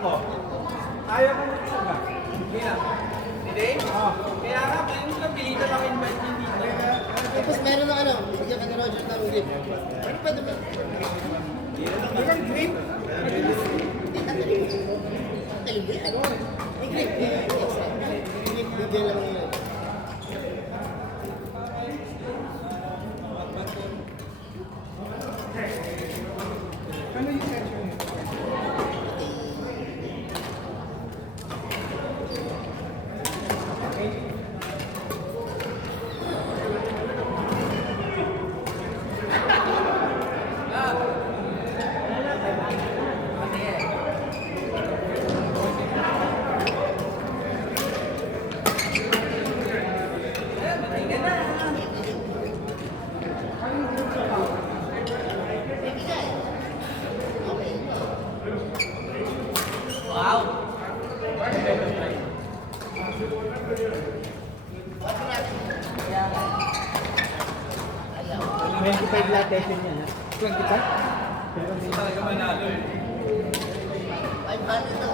Oh. Ayaw ko ng isa ba? Hindi na. Hindi? Oo. Kaya nga, ngayon lang pilitan ako invite hindi. Tapos meron ng ano, bigyan ka ni Roger ng grip. Ano pwede ba? Ilang grip? Hindi na grip. Ayun, grip. Ano? May grip. Grip, bigyan lang yun. Ano yung session niyo? May 25 lahat session yan, ha? 25? Talaga manalo eh. 500 daw.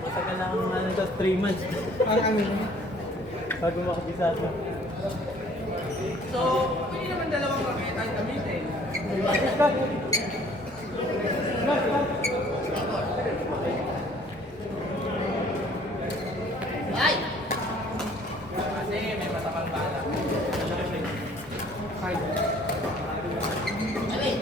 Matagal lang ang ano to, 3 months. Ang ano yun? Bago makabisado. So, pwede naman dalawang racket ang gamitin. Ay! Kasi may matapang bala. Five. Ay!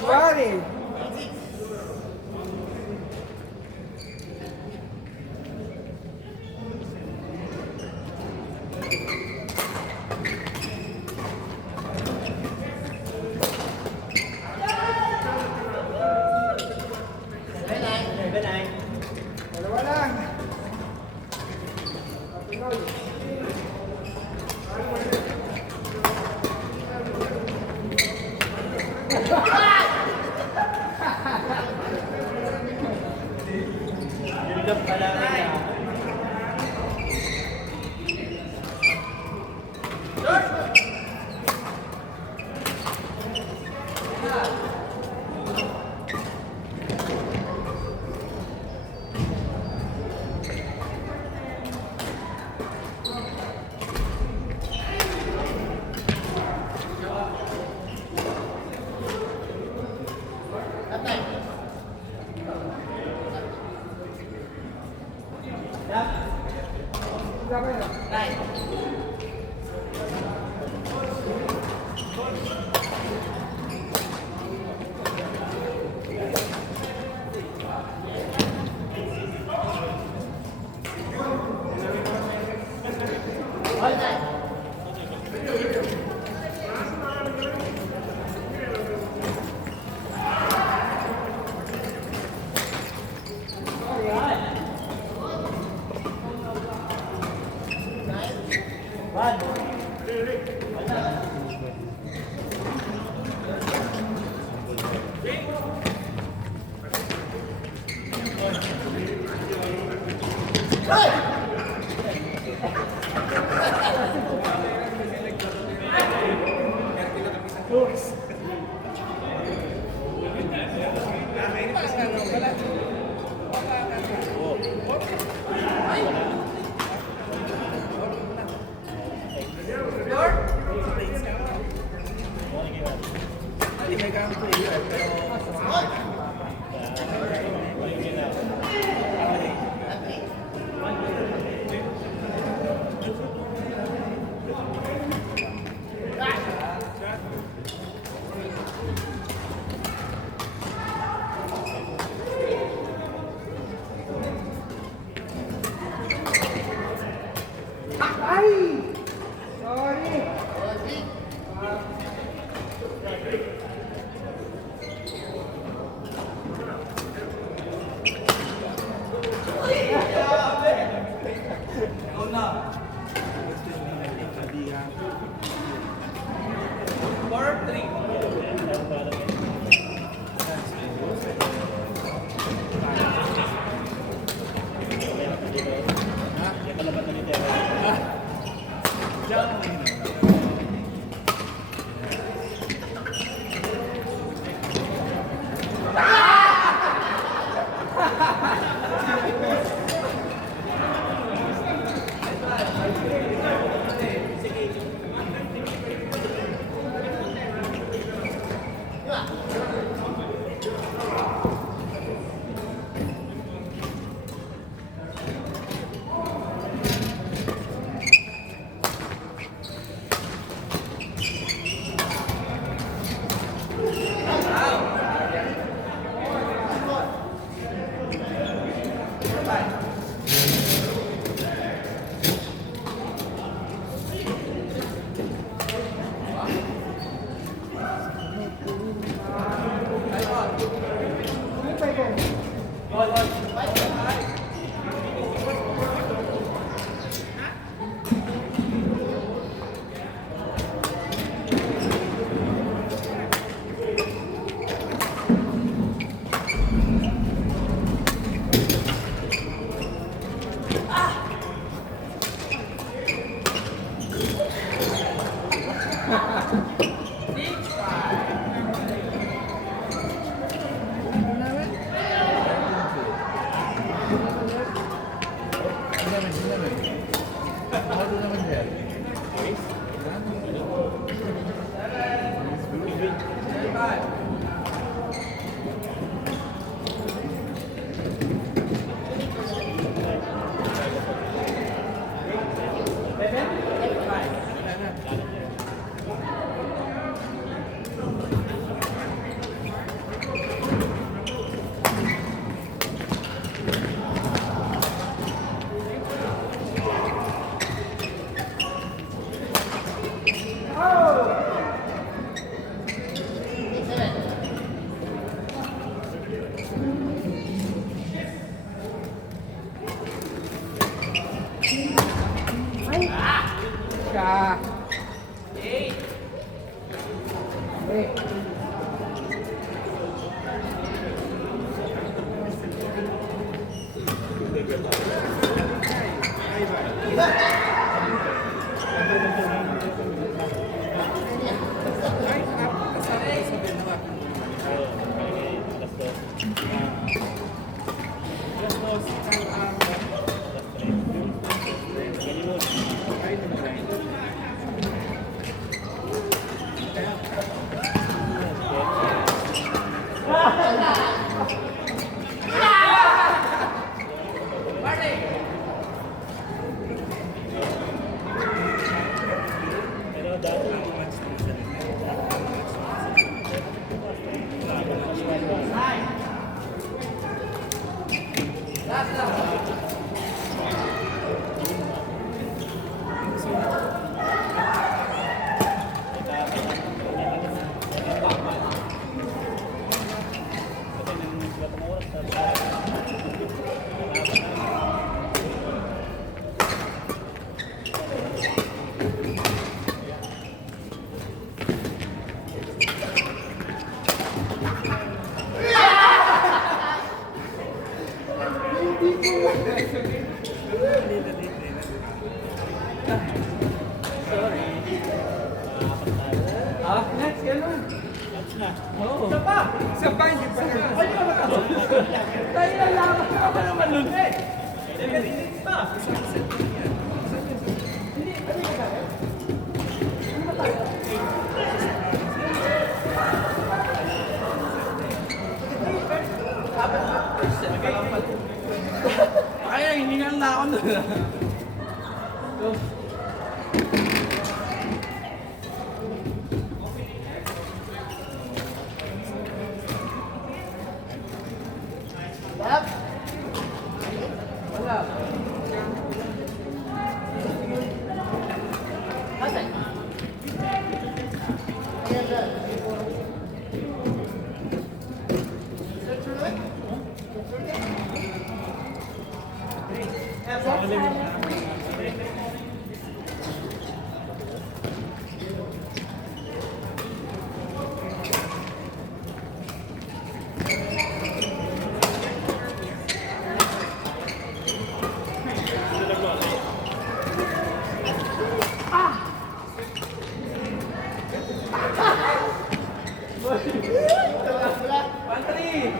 Pare! Dalawa lang. Sorry. Ah, next, ganun. Oo. Isa pa! Isa pa, hindi pa na. Ay, ka matapos. Tayo na lang. Ano ka naman nun? Eh! Hindi pa. Hindi, ano ka tayo? Ano ba tayo? Kaya, hiningal na ako nun. Go. Lap. Wala. Asan? Ayan na. One, three.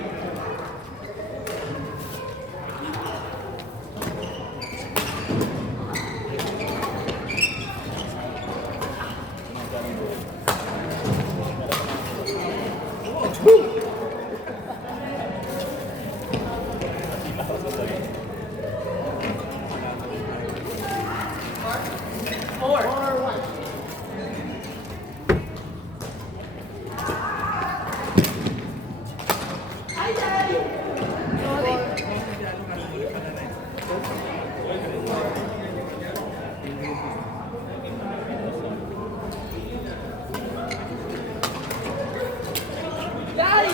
Four. 4-1. Yay!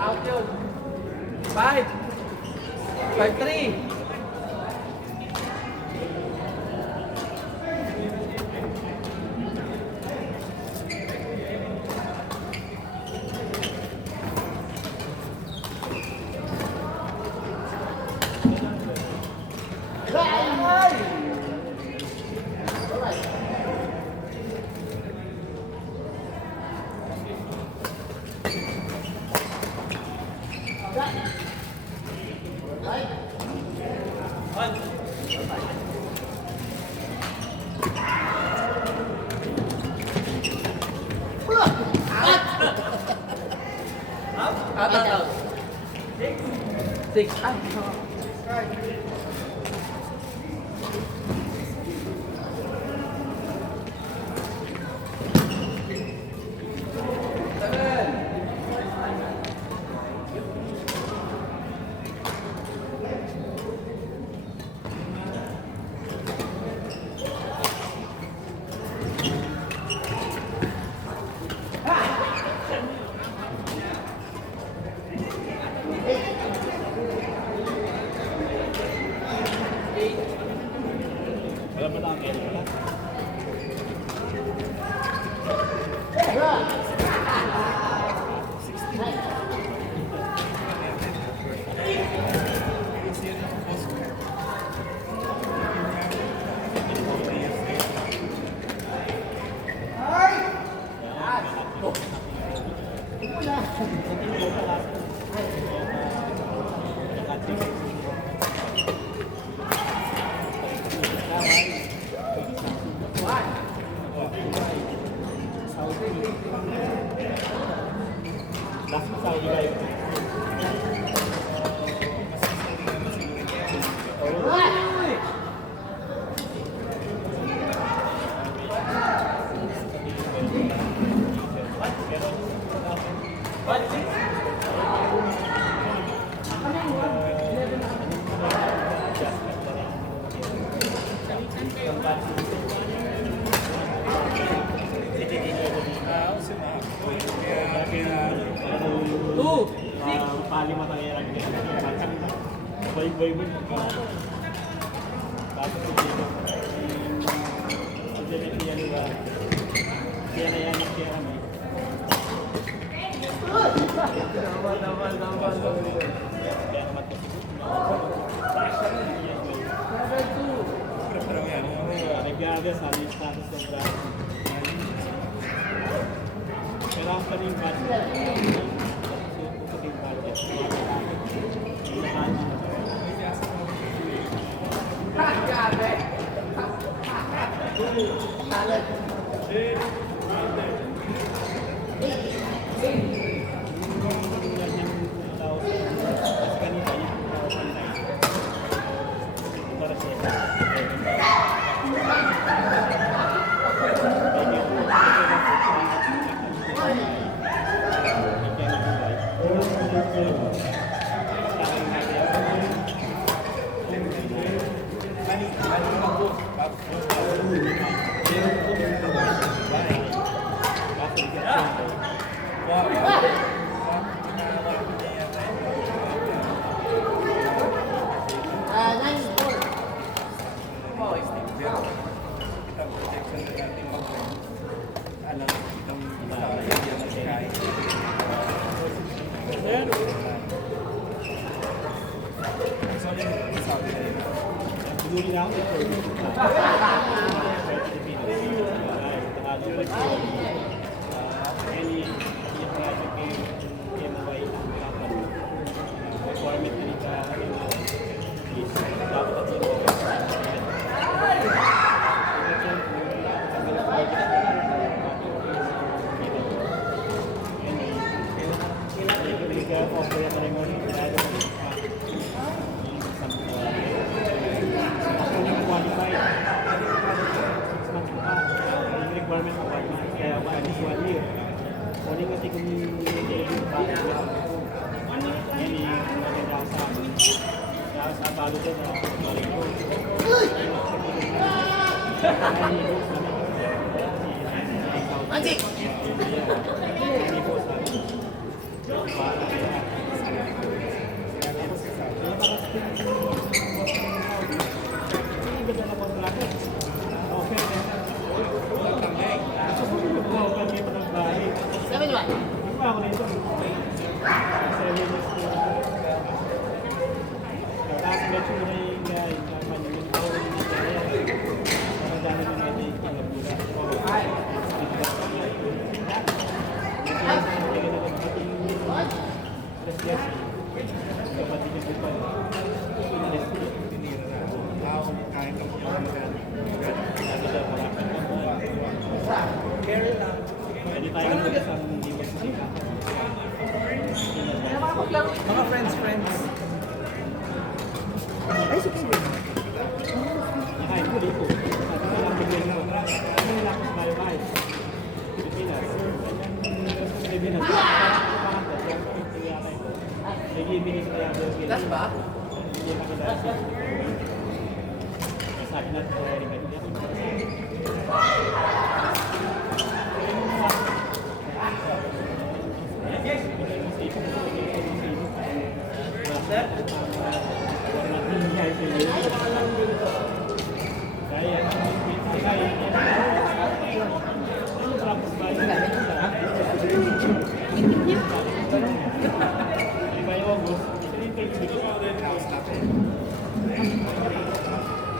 Out yun. 5. 5-3. Out. 6. Ah. Pali matangirang niya. Bay-bay mo. Tapos dito. Ang dito niya nila. Kaya na yan yung kaya kami. Dapat. Kaya naman ito. Nag-aaga sa aling status ng brand. Kailangan pa rin budget. So, kung pa rin Siguri na ako ito. Any project came away requirement na ito is dapat at requirement of 1 month, kaya at least 1 year. Kunin kasi kung yung hindi maganda sa palo din na balik ko. Anjing! Sabi niyo ba? Ako na ito. Tapos medyo na yung Mga friends. Ay, sige. Ay, huli ko. Sabi ko lang bigyan ko. Ano nila ako sa bahay-bahay? Pilipinas. Pilipinas. Nag-ibigay ko kaya doon. Last ba? Hindi ako dahil. Sabi natin ko rin ganyan. Kaya